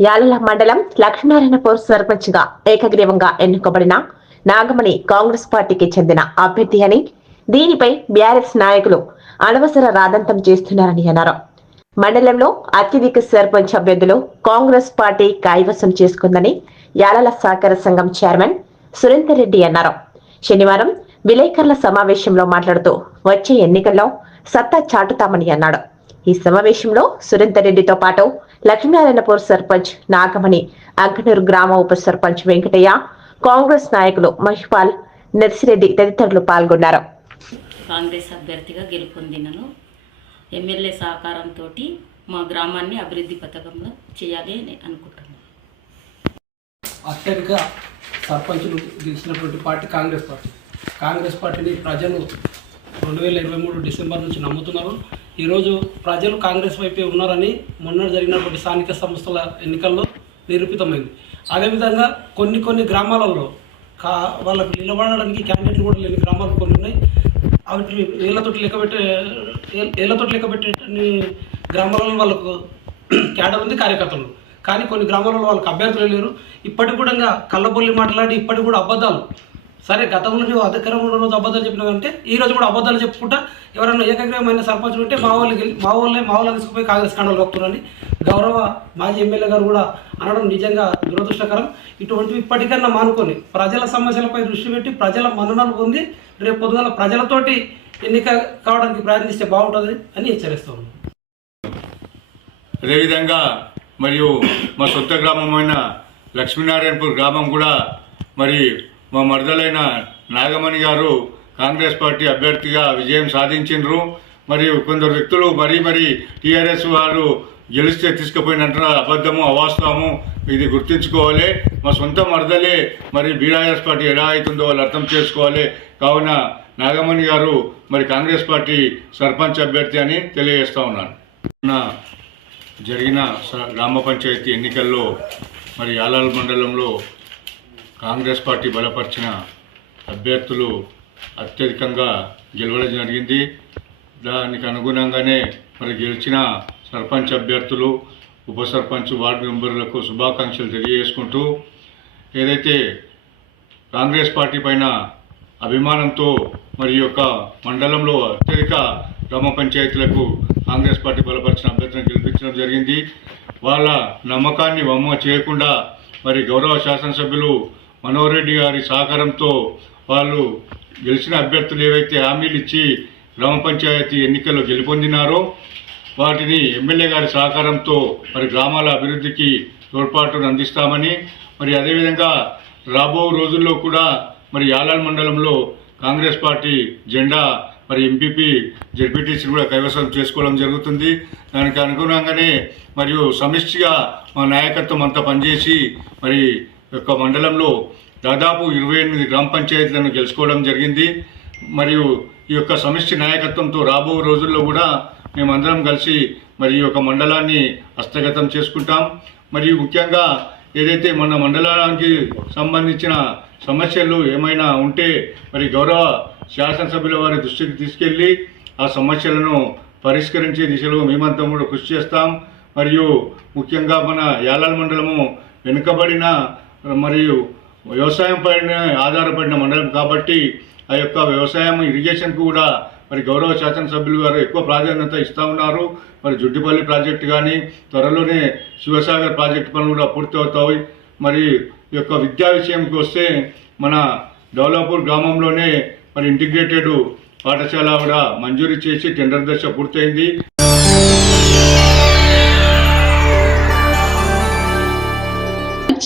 యాలల మండలం లక్ష్మీనారాయణపూర్ సర్పంచ్గా ఏకగ్రీవంగా ఎన్నుకోబడిన నాగమణి కాంగ్రెస్ పార్టీకి చెందిన అభ్యర్థి అని దీనిపై బీఆర్ఎస్ నాయకులు అనవసర రాదంతం చేస్తున్నారని అన్నారు. మండలంలో అత్యధిక సర్పంచ్ అభ్యర్థులు కాంగ్రెస్ పార్టీ కైవసం చేసుకుందని యాలల సహకార సంఘం చైర్మన్ సురేందర్ రెడ్డి అన్నారు. శనివారం విలేకరుల సమావేశంలో మాట్లాడుతూ వచ్చే ఎన్నికల్లో సత్తా చాటుతామని అన్నాడు. ఈ సమావేశంలో సురేందర్ రెడ్డితో పాటు లక్ష్మీనారాయణపూర్ సర్పంచ్ నాగమణి అంకనూరు గ్రామ ఉప సర్పంచ్ వెంకటయ్య కాంగ్రెస్ నాయకులు మహిపాల్ నర్సిరెడ్డి తదితరులు పాల్గొన్నారు. కాంగ్రెస్ అభ్యర్థిగా గెలుపొందినను. ఎమ్మెల్యే సహకారంతో మా గ్రామాన్ని అభివృద్ధి పథకంలో చేయాలి అని అనుకుంటున్నాను అత్యధిక సర్పంచులు గెలిచినటువంటి పార్టీ కాంగ్రెస్ పార్టీ. కాంగ్రెస్ పార్టీని ప్రజలు రెండు వేల ఇరవై మూడు డిసెంబర్ నుంచి నమ్ముతున్నారు. ఈరోజు ప్రజలు కాంగ్రెస్ వైపే ఉన్నారని మొన్న జరిగినటువంటి స్థానిక సంస్థల ఎన్నికల్లో నిరూపితమైంది. అదేవిధంగా కొన్ని కొన్ని గ్రామాలలో కా వాళ్ళకు నిలబడడానికి క్యాండిడేట్లు కూడా లేని గ్రామాలు కొన్ని ఉన్నాయి. వాటి ఏళ్ళతోటి లెక్క పెట్టే ఏళ్ళతోటి లెక్క పెట్టే గ్రామాలలో వాళ్ళకు క్యాడర్ ఉంది కార్యకర్తలు కానీ కొన్ని గ్రామాలలో వాళ్ళకి అభ్యర్థులు లేరు. ఇప్పటికి కూడా ఇంకా కళ్ళబొల్లి మాట్లాడి ఇప్పటికి కూడా అబద్ధాలు సరే గతంలో నువ్వు అధికారంలో రోజు అబద్ధాలు చెప్పినావంటే ఈ రోజు కూడా అబద్ధాలు చెప్పుకుంటా ఎవరైనా ఏకగ్రహమైన సర్పంచ్ ఉంటే మా వాళ్ళకి మా వాళ్ళే మా వాళ్ళని తీసుకుపోయి కాంగ్రెస్ కాండలు కప్పుతున్నారని గౌరవ మాజీ ఎమ్మెల్యే గారు కూడా అనడం నిజంగా దురదృష్టకరం. ఇటువంటివి ఇప్పటికన్నా మానుకొని ప్రజల సమస్యలపై దృష్టి పెట్టి ప్రజల మన్ననలు పొంది రేపు పొద్దుగల ప్రజలతోటి ఎన్నిక కావడానికి ప్రయత్నిస్తే బాగుంటుంది అని హెచ్చరిస్తూ ఉన్నాను అదేవిధంగా మరియు మా సొంత గ్రామమైన లక్ష్మీనారాయణపూర్ గ్రామం కూడా మరి మా మరదలైన నాగమణి గారు కాంగ్రెస్ పార్టీ అభ్యర్థిగా విజయం సాధించిండ్రు. మరియు కొందరు వ్యక్తులు మరీ మరీ టీఆర్ఎస్ వారు గెలిస్తే తీసుకుపోయినట్టు అబద్ధము అవాస్తవము ఇది గుర్తుంచుకోవాలి. మా సొంత మరదలే మరి బీఆర్ఎస్ పార్టీ ఎలా అవుతుందో వాళ్ళు అర్థం చేసుకోవాలి. కావున నాగమణి గారు మరి కాంగ్రెస్ పార్టీ సర్పంచ్ అభ్యర్థి అని తెలియజేస్తూ ఉన్నాను. జరిగిన స- గ్రామ పంచాయతీ ఎన్నికల్లో మరి యాలాల్ మండలంలో కాంగ్రెస్ పార్టీ బలపరిచిన అభ్యర్థులు అత్యధికంగా గెలవడం జరిగింది. దానికి అనుగుణంగానే మరి గెలిచిన సర్పంచ్ అభ్యర్థులు ఉప సర్పంచ్ వార్డు మెంబర్లకు శుభాకాంక్షలు తెలియజేసుకుంటూ ఏదైతే కాంగ్రెస్ పార్టీ పైన అభిమానంతో మరి యొక్క మండలంలో అత్యధిక గ్రామ పంచాయతీలకు కాంగ్రెస్ పార్టీ బలపరిచిన అభ్యర్థులను గెలిపించడం జరిగింది. వాళ్ళ నమ్మకాన్ని వమ్మ చేయకుండా మరి గౌరవ శాసనసభ్యులు మనోహర్ రెడ్డి గారి సహకారంతో వాళ్ళు గెలిచిన అభ్యర్థులు ఏవైతే హామీలు ఇచ్చి గ్రామ పంచాయతీ ఎన్నికల్లో గెలుపొందినారో వాటిని ఎమ్మెల్యే గారి సహకారంతో మరి గ్రామాల అభివృద్ధికి తోడ్పాటును అందిస్తామని మరి అదేవిధంగా రాబో రోజుల్లో కూడా మరి యాలాల్ మండలంలో కాంగ్రెస్ పార్టీ జెండా మరి ఎంపీపీ జడ్పీటీసీ కూడా కైవసం చేసుకోవడం జరుగుతుంది. దానికి అనుగుణంగానే మరియు సమిష్టిగా మా నాయకత్వం అంతా పనిచేసి మరి యొక్క మండలంలో దాదాపు ఇరవై ఎనిమిది గ్రామ పంచాయతీలను గెలుచుకోవడం జరిగింది. మరియు ఈ యొక్క సమిష్టి నాయకత్వంతో రాబో రోజుల్లో కూడా మేమందరం కలిసి మరి ఈ యొక్క మండలాన్ని హస్తగతం చేసుకుంటాం. మరియు ముఖ్యంగా ఏదైతే మన మండలానికి సంబంధించిన సమస్యలు ఏమైనా ఉంటే మరి గౌరవ శాసనసభ్యుల వారి దృష్టికి తీసుకెళ్ళి ఆ సమస్యలను పరిష్కరించే దిశలో మేమంతా కూడా కృషి చేస్తాం. మరియు ముఖ్యంగా మన యాలాల్ మండలము వెనుకబడిన మరియు వ్యవసాయం పైన ఆధారపడిన మండలం కాబట్టి ఆ యొక్క వ్యవసాయం ఇరిగేషన్కు కూడా మరి గౌరవ శాసనసభ్యులు గారు ఎక్కువ ప్రాధాన్యత ఇస్తూ ఉన్నారు. మరి జుడ్డిపల్లి ప్రాజెక్టు కానీ త్వరలోనే శివసాగర్ ప్రాజెక్టు పనులు కూడా పూర్తి అవుతాయి మరి ఈ యొక్క విద్యా విషయంకి వస్తే మన డౌలాపూర్ గ్రామంలోనే మరి ఇంటిగ్రేటెడ్ పాఠశాల కూడా మంజూరు చేసి టెండర్ దశ పూర్తయింది.